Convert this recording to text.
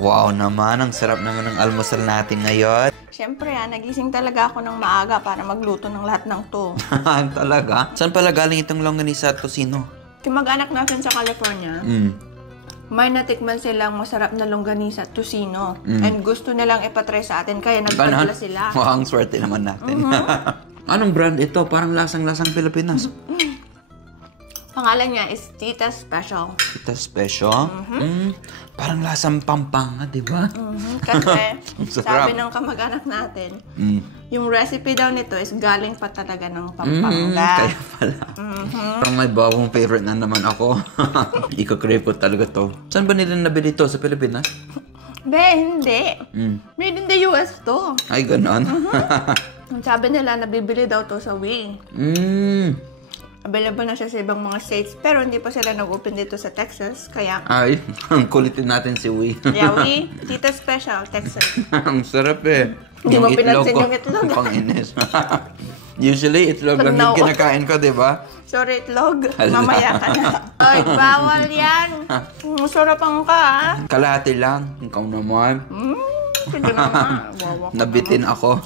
Wow naman, ang sarap naman ng almusal natin ngayon. Siyempre nagising talaga ako ng maaga para magluto ng lahat ng to. Talaga? Saan pala galing itong longganisa at tocino? Kamag-anak natin sa California, may natikman silang masarap na longganisa at tocino. And gusto nilang ipatry sa atin, kaya nagpadala sila. Wow, ang swerte naman natin. Anong brand ito? Parang lasang-lasang Pilipinas. Pangalan niya is Tita Special. Tita Special? Parang lasang Pampanga, di ba? Kasi sabi ng kamag-anak natin, yung recipe daw nito is galing pa talaga ng Pampanga. Kaya pala. Parang may bagong favorite na naman ako. Iko-crave ko talaga to. Saan ba nila nabili to? Sa Pilipinas? Be, hindi. Made in the US to. Ay, ganon. Sabi nila, nabibili daw to sa Wii. Available na siya sa ibang mga states, pero hindi pa sila nag-open dito sa Texas, kaya... Ay, kulitin natin si Wee. Yeah, Wee, Tita Special, Texas. Ang sarap eh. Hindi mo pinansin yung itlog. Panginis. Usually, itlog lang yung kinakain ko, di ba? Sorry, itlog. Mamaya ka na. Ay, bawal yan. Sarapan ka, ha? Kalahati lang. Ikaw naman. Sige naman. Nabitin ako.